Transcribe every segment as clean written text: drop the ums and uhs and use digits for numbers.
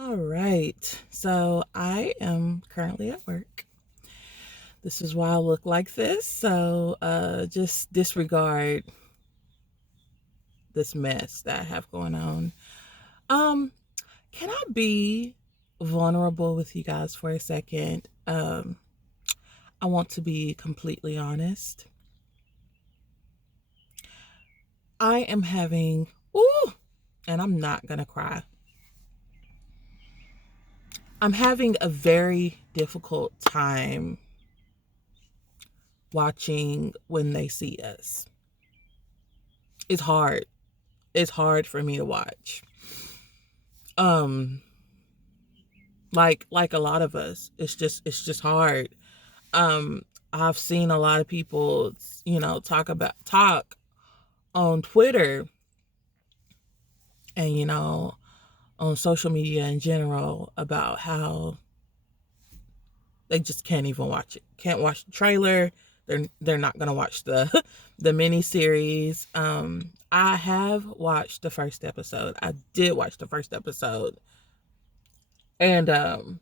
All right. So I am currently at work. This is why I look like this. So just disregard this mess that I have going on. Um, can I be vulnerable with you guys for a second? I want to be completely honest. I am having and I'm not gonna cry. I'm having a very difficult time watching When They See Us. It's hard. It's hard for me to watch. Um, like a lot of us, it's just hard. Um, I've seen a lot of people, talk on Twitter and on social media in general about how they just can't even watch it. Can't watch the trailer. They're not gonna watch the the mini series. I have watched the first episode. I did watch the first episode, and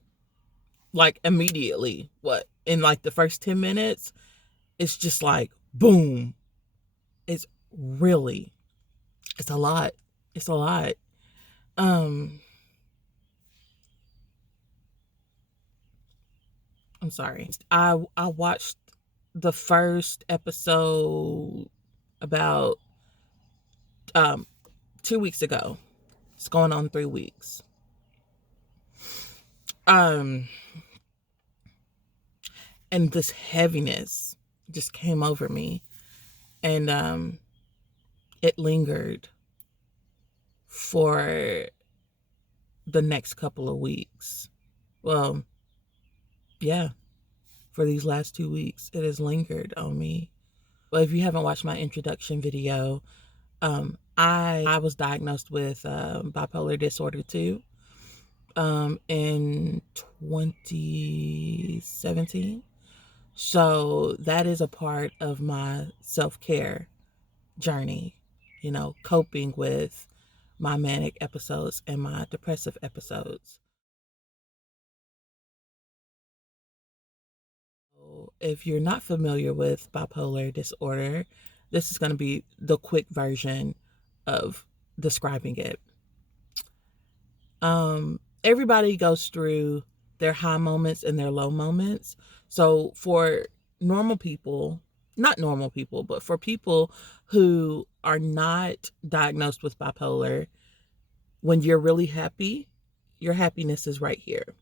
like immediately, what in like the first 10 minutes, it's just like boom. It's really, it's a lot. It's a lot. Um, I'm sorry. I watched the first episode about um 2 weeks ago. It's going on 3 weeks. Um, and this heaviness just came over me, and it lingered for the next couple of weeks. Well, yeah, for these last 2 weeks, it has lingered on me. Well, if you haven't watched my introduction video, I was diagnosed with bipolar disorder too, in 2017. So that is a part of my self care journey, coping with my manic episodes and my depressive episodes. So if you're not familiar with bipolar disorder, this is going to be the quick version of describing it. Everybody goes through their high moments and their low moments. So for normal people, not normal people, but for people who are not diagnosed with bipolar, when you're really happy, your happiness is right here.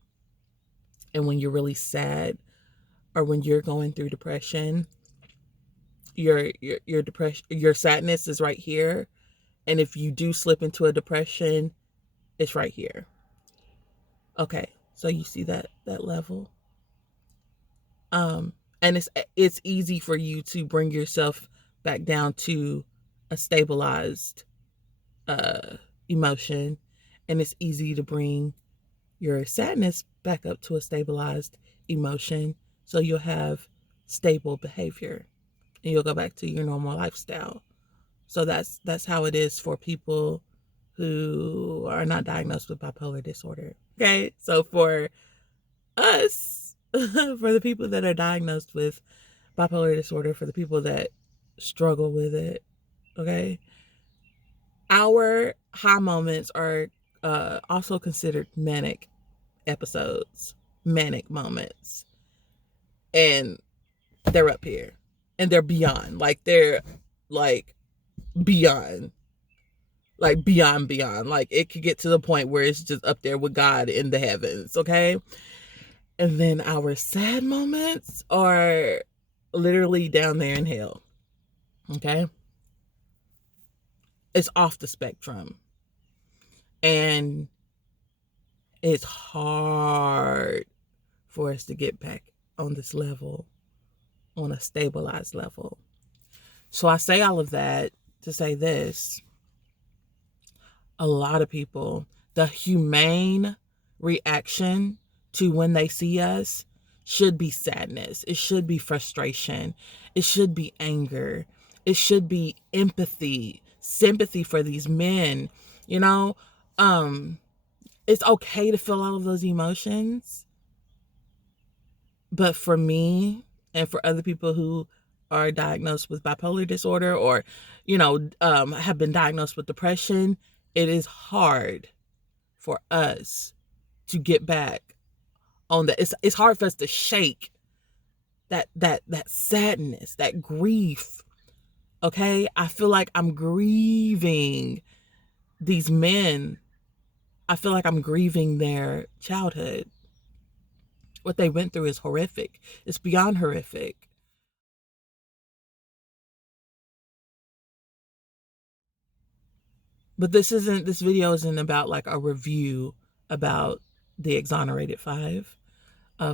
And when you're really sad or when you're going through depression, your depression, your sadness is right here. And if you do slip into a depression, it's right here. Okay. So you see that level? Um and it's easy for you to bring yourself back down to a stabilized uh emotion, and it's easy to bring your sadness back up to a stabilized emotion, so you'll have stable behavior and you'll go back to your normal lifestyle. So that's how it is for people who are not diagnosed with bipolar disorder. Okay? So for us, for the people that are diagnosed with bipolar disorder, for the people that struggle with it, okay? Our high moments are also considered manic episodes, manic moments, and they're up here, and they're beyond, like they're like beyond, like beyond. Like it could get to the point where it's just up there with God in the heavens, okay? And then our sad moments are literally down there in hell, okay? It's off the spectrum. And it's hard for us to get back on this level, on a stabilized level. So I say all of that to say this: a lot of people, the humane reaction to When They See Us should be sadness. It should be frustration. It should be anger. It should be empathy, sympathy for these men. You know, um, it's okay to feel all of those emotions. But for me and for other people who are diagnosed with bipolar disorder or, have been diagnosed with depression, it is hard for us to get back on that. It's hard for us to shake that sadness, that grief. Okay? I feel like I'm grieving these men. I feel like I'm grieving their childhood. What they went through is horrific. It's beyond horrific. But this video isn't about like a review about the Exonerated Five,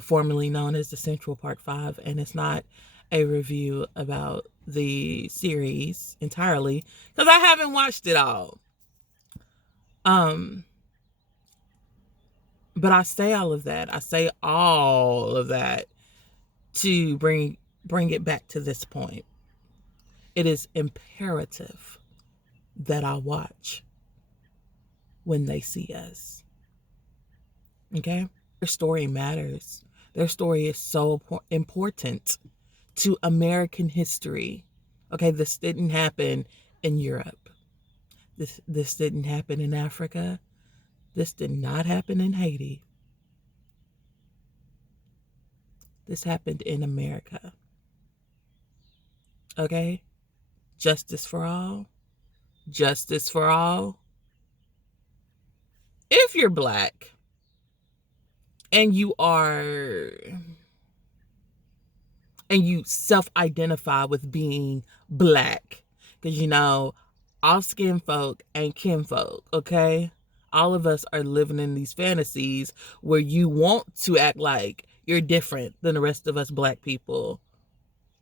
formerly known as the Central Park Five, and it's not a review about the series entirely because I haven't watched it all. But I say all of that. I say all of that to bring it back to this point. It is imperative that I watch when they see us. Okay? Their story matters. Their story is so important to American history. Okay, this didn't happen in Europe. This didn't happen in Africa. This did not happen in Haiti. This happened in America. Okay? Justice for all. Justice for all. If you're Black and you self-identify with being Black, because all skin folk ain't kinfolk, okay? All of us are living in these fantasies where you want to act like you're different than the rest of us Black people.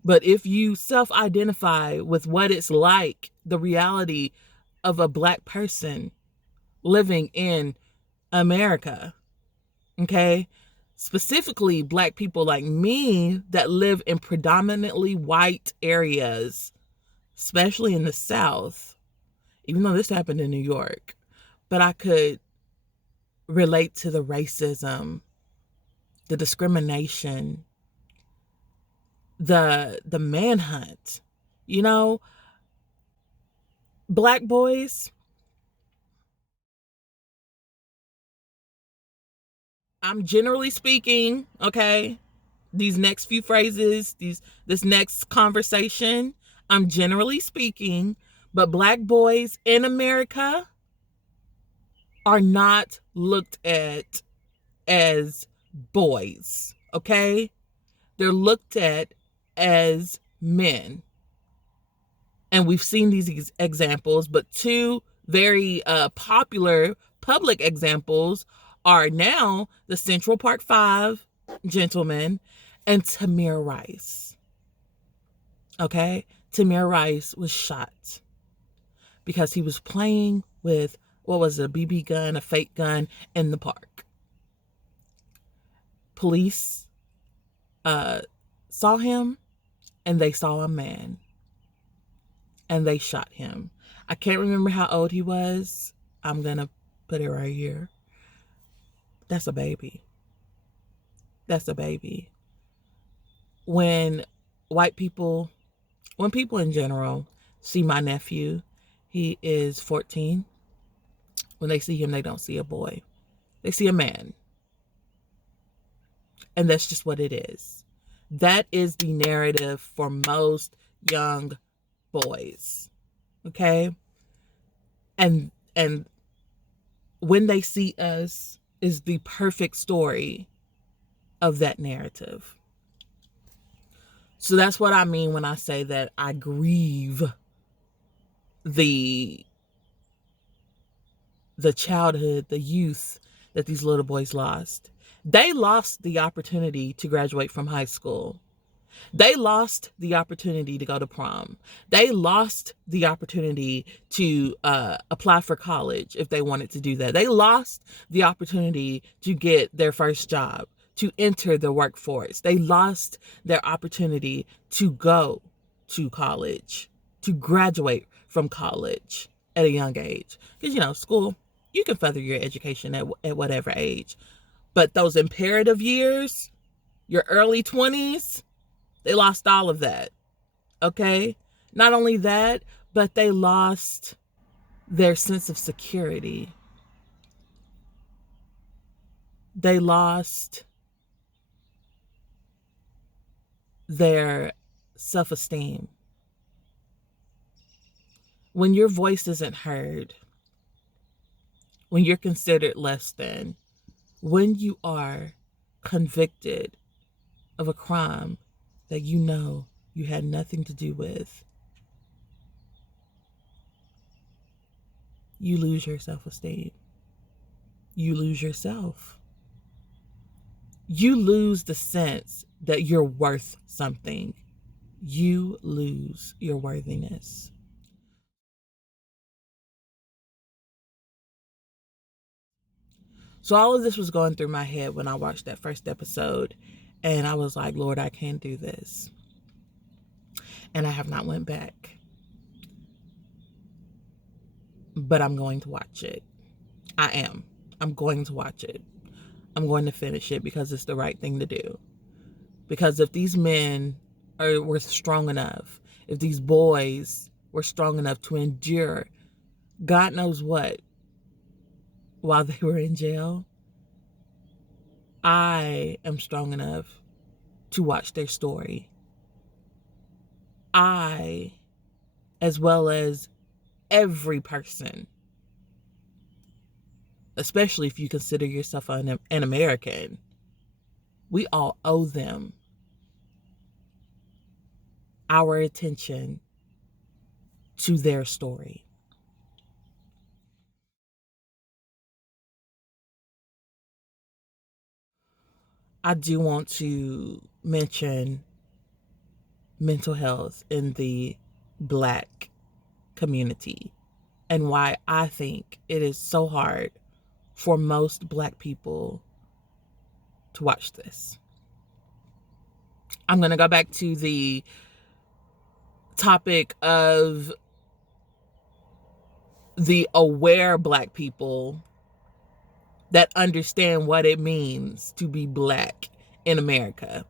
But if you self-identify with what it's like, the reality of a Black person living in America, okay? Specifically Black people like me that live in predominantly white areas, especially in the South, even though this happened in New York, but I could relate to the racism, the discrimination, the manhunt. Black boys, I'm generally speaking, okay, these next few phrases, this next conversation, I'm generally speaking, but Black boys in America are not looked at as boys, okay? They're looked at as men. And we've seen these examples, but two very popular public examples are now the Central Park Five gentlemen and Tamir Rice. Okay? Tamir Rice was shot because he was playing with, what was it, a BB gun, a fake gun in the park. Police saw him and they saw a man and they shot him. I can't remember how old he was. I'm going to put it right here. That's a baby. That's a baby. When people in general see my nephew, he is 14. When they see him, they don't see a boy. They see a man. And that's just what it is. That is the narrative for most young boys. Okay? And when they see us is the perfect story of that narrative. So that's what I mean when I say that I grieve the childhood, the youth that these little boys lost. They lost the opportunity to graduate from high school. They lost the opportunity to go to prom. They lost the opportunity to apply for college if they wanted to do that. They lost the opportunity to get their first job, to enter the workforce. They lost their opportunity to go to college, to graduate from college at a young age. Because, school, You can further your education at whatever age. But those imperative years, your early 20s, they lost all of that. Okay? Not only that, but they lost their sense of security. They lost their self-esteem. When your voice isn't heard, when you're considered less than, when you are convicted of a crime that you know you had nothing to do with, you lose your self-esteem. You lose yourself. You lose the sense that you're worth something. You lose your worthiness. So all of this was going through my head when I watched that first episode, and I was like, Lord, I can't do this. And I have not went back. But I'm going to watch it. I am. I'm going to watch it. I'm going to finish it because it's the right thing to do. Because if these men were strong enough, if these boys were strong enough to endure God knows what while they were in jail, I am strong enough to watch their story. I, as well as every person, especially if you consider yourself an American, we all owe them our attention to their story. I do want to mention mental health in the Black community and why I think it is so hard for most Black people to watch this. I'm going to go back to the topic of the aware Black people that understand what it means to be Black in America.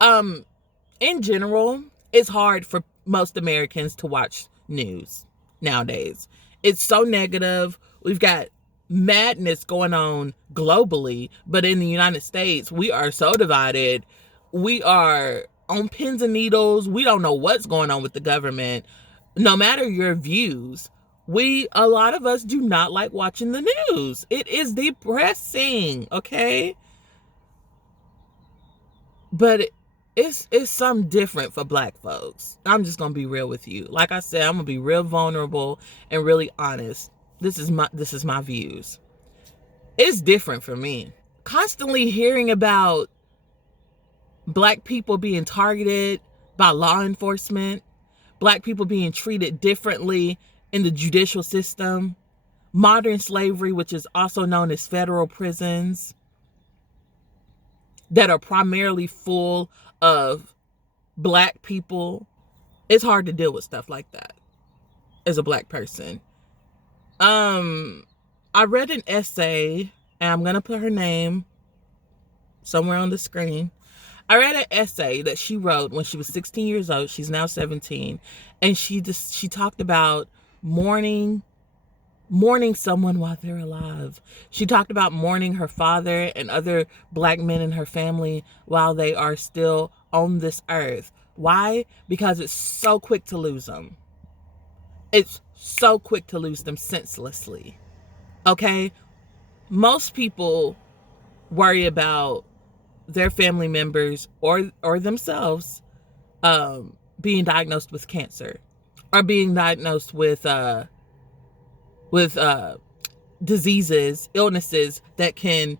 In general, it's hard for most Americans to watch news nowadays. It's so negative. We've got madness going on globally, but in the United States, we are so divided. We are on pins and needles. We don't know what's going on with the government. No matter your views, a lot of us do not like watching the news. It is depressing, okay? But it's something different for Black folks. I'm just gonna be real with you. Like I said, I'm gonna be real vulnerable and really honest. This is my views. It's different for me. Constantly hearing about Black people being targeted by law enforcement, Black people being treated differently in the judicial system, modern slavery, which is also known as federal prisons, that are primarily full of Black people. It's hard to deal with stuff like that as a Black person. I read an essay, and I'm gonna put her name somewhere on the screen. I read an essay that she wrote when she was 16 years old. She's now 17, and she talked about mourning someone while they're alive. She talked about mourning her father and other Black men in her family while they are still on this earth. Why? Because it's so quick to lose them. It's so quick to lose them senselessly. Okay? Most people worry about their family members or themselves being diagnosed with cancer or being diagnosed with diseases, illnesses that can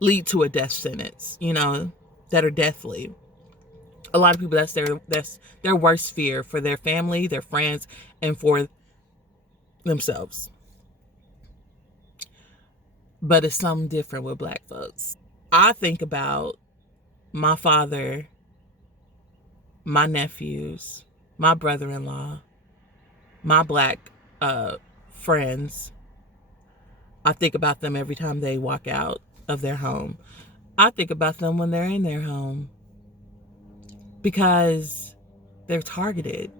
lead to a death sentence, that are deathly. A lot of people, that's their worst fear for their family, their friends, and for themselves. But it's something different with Black folks. I think about my father, my nephews, my brother-in-law, my Black friends. I think about them every time they walk out of their home. I think about them when they're in their home because they're targeted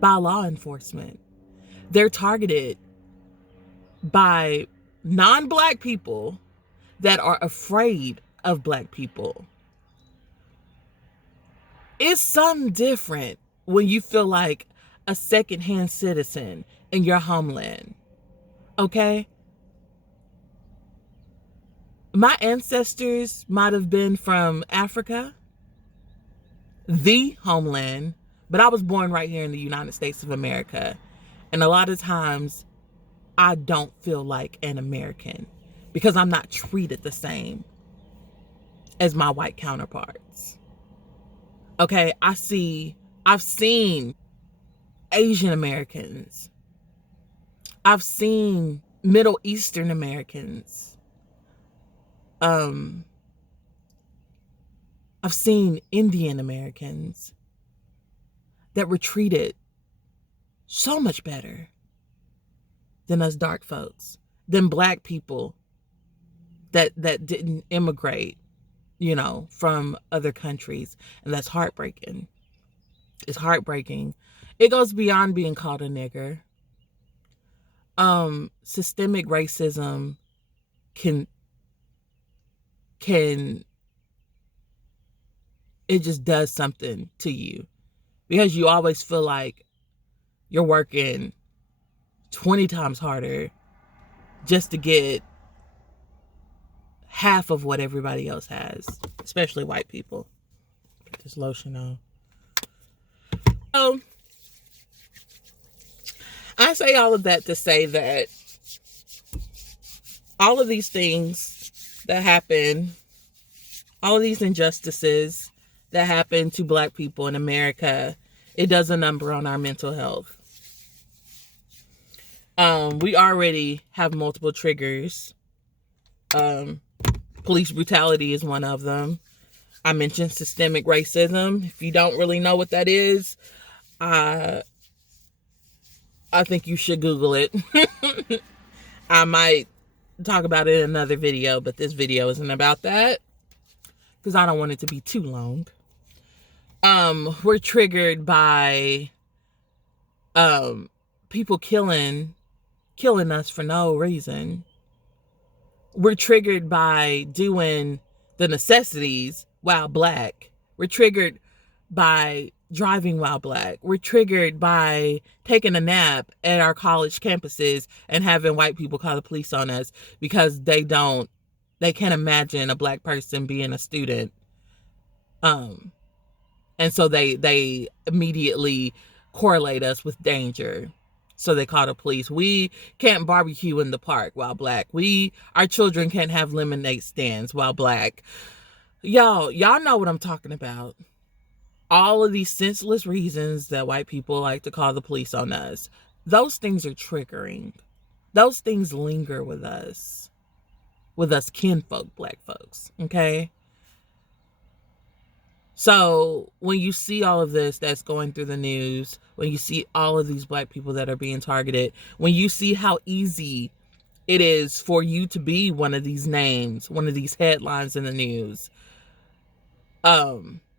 by law enforcement. They're targeted by non-Black people that are afraid of Black people. It's something different when you feel like a secondhand citizen in your homeland. Okay? My ancestors might have been from Africa, the homeland, but I was born right here in the United States of America. And a lot of times I don't feel like an American because I'm not treated the same as my white counterparts. Okay, I've seen Asian Americans. I've seen Middle Eastern Americans. I've seen Indian Americans that were treated so much better than us dark folks, than Black people that didn't immigrate, from other countries. And that's heartbreaking. It's heartbreaking. It goes beyond being called a nigger. Systemic racism can it just does something to you because you always feel like you're working 20 times harder just to get half of what everybody else has, especially white people. Get this lotion on. So I say all of that to say that all of these things that happen, all of these injustices that happen to Black people in America, it does a number on our mental health. We already have multiple triggers. Police brutality is one of them. I mentioned systemic racism. If you don't really know what that is, I think you should Google it. I might talk about it in another video, but this video isn't about that because I don't want it to be too long. We're triggered by people killing us for no reason. We're triggered by doing the necessities while Black. We're triggered by driving while Black. We're triggered by taking a nap at our college campuses and having white people call the police on us because they can't imagine a Black person being a student. And so they immediately correlate us with danger. So they call the police. We can't barbecue in the park while Black. Our children can't have lemonade stands while Black. Y'all know what I'm talking about. All of these senseless reasons that white people like to call the police on us, those things are triggering. Those things linger with us kinfolk, Black folks, okay? So when you see all of this that's going through the news, when you see all of these Black people that are being targeted, when you see how easy it is for you to be one of these names, one of these headlines in the news,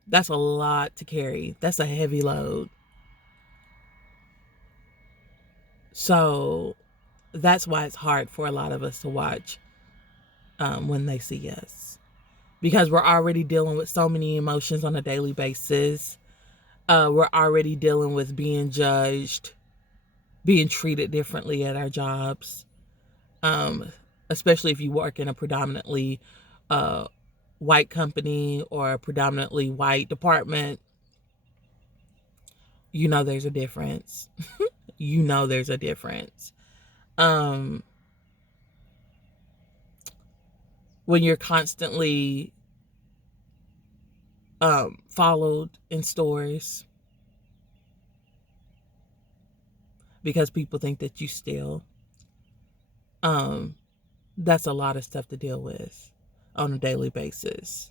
that's a lot to carry. That's a heavy load. So that's why it's hard for a lot of us to watch when they see us. Because we're already dealing with so many emotions on a daily basis. We're already dealing with being judged, being treated differently at our jobs. Especially if you work in a predominantly white company or a predominantly white department. There's a difference. There's a difference. When you're constantly followed in stores because people think that you steal, that's a lot of stuff to deal with on a daily basis.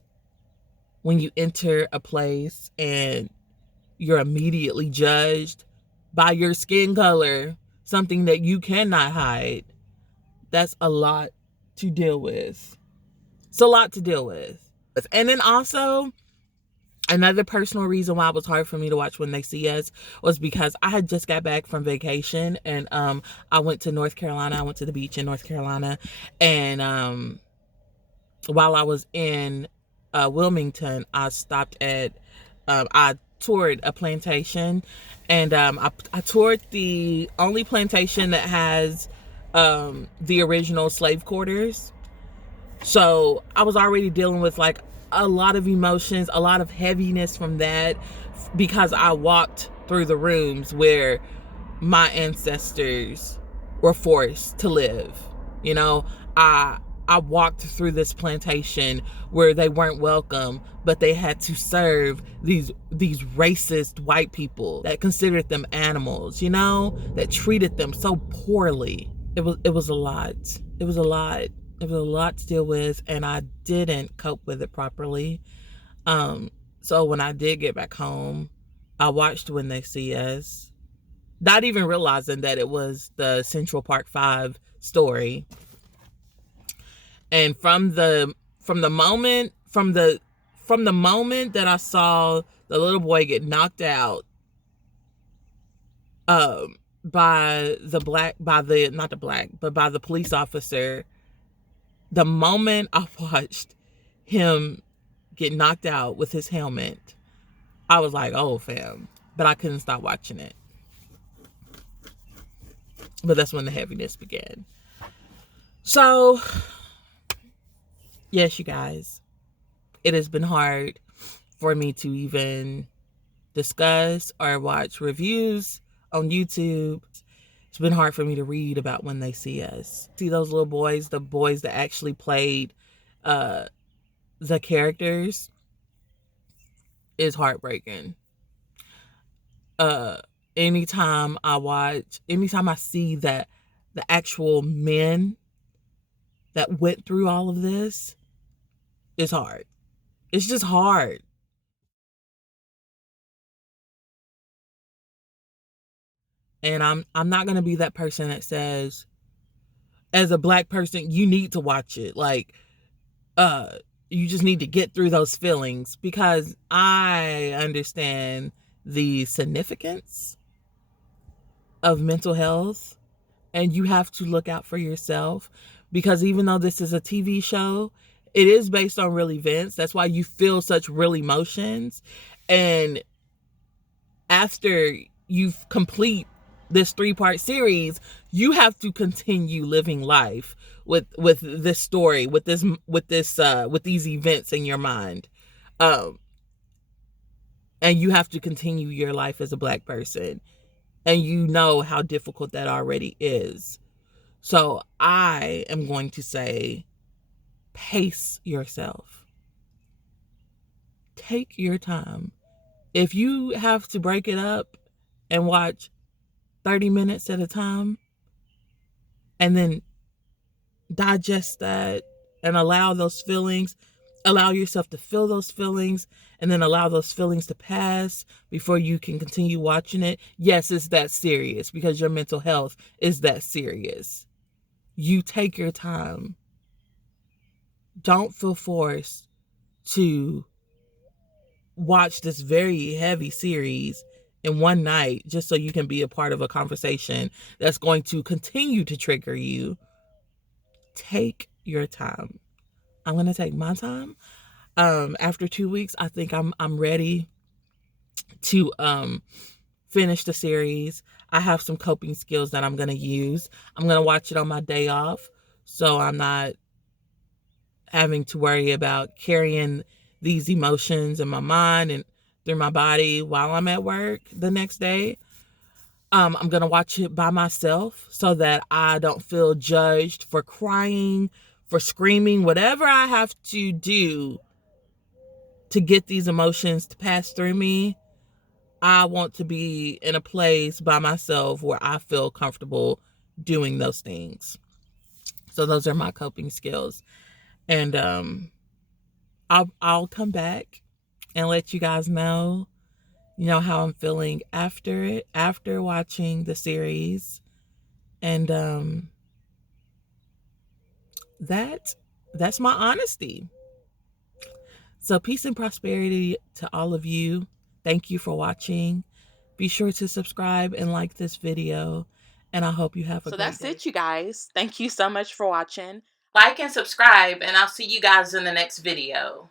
When you enter a place and you're immediately judged by your skin color, something that you cannot hide, that's a lot to deal with. It's a lot to deal with. And then also, another personal reason why it was hard for me to watch When They See Us was because I had just got back from vacation, and I went to North Carolina. I went to the beach in North Carolina, and while I was in Wilmington, I stopped at I toured a plantation, and I toured the only plantation that has the original slave quarters. So I was already dealing with like a lot of emotions, a lot of heaviness from that, because I walked through the rooms where my ancestors were forced to live. You know, I walked through this plantation where they weren't welcome, but they had to serve these racist white people that considered them animals, you know, that treated them so poorly. It was a lot. It was a lot. It was a lot to deal with, and I didn't cope with it properly. So when I did get back home, I watched When They See Us, not even realizing that it was the Central Park 5 story. And from the moment that I saw the little boy get knocked out by the police officer, the moment I watched him get knocked out with his helmet, I was like, oh fam. But I couldn't stop watching it. But that's when the heaviness began. So yes, you guys, it has been hard for me to even discuss or watch reviews on YouTube. It's been hard for me to read about When They See Us. See those little boys, the boys that actually played the characters, is heartbreaking. Anytime I see that the actual men that went through all of this, it's hard. It's just hard. And I'm not gonna be that person that says, as a Black person, you need to watch it. Like, you just need to get through those feelings, because I understand the significance of mental health, and you have to look out for yourself, because even though this is a TV show, it is based on real events. That's why you feel such real emotions. And after you complete this 3-part series, you have to continue living life with this story, with these events in your mind. And you have to continue your life as a Black person. And you know how difficult that already is. So I am going to say, pace yourself. Take your time. If you have to break it up and watch 30 minutes at a time, and then digest that and allow yourself to feel those feelings, and then allow those feelings to pass before you can continue watching it. Yes, it's that serious, because your mental health is that serious. You take your time. Don't feel forced to watch this very heavy series in one night just so you can be a part of a conversation that's going to continue to trigger you. Take your time. I'm going to take my time. After 2 weeks, I think I'm ready to finish the series. I have some coping skills that I'm going to use. I'm going to watch it on my day off, so I'm not having to worry about carrying these emotions in my mind and through my body while I'm at work the next day. I'm going to watch it by myself so that I don't feel judged for crying, for screaming, whatever I have to do to get these emotions to pass through me. I want to be in a place by myself where I feel comfortable doing those things. So those are my coping skills. And I'll come back and let you guys know how I'm feeling after watching the series. And that's my honesty. So peace and prosperity to all of you. Thank you for watching. Be sure to subscribe and like this video. And I hope you have a great day. So that's it, you guys. Thank you so much for watching. Like and subscribe, and I'll see you guys in the next video.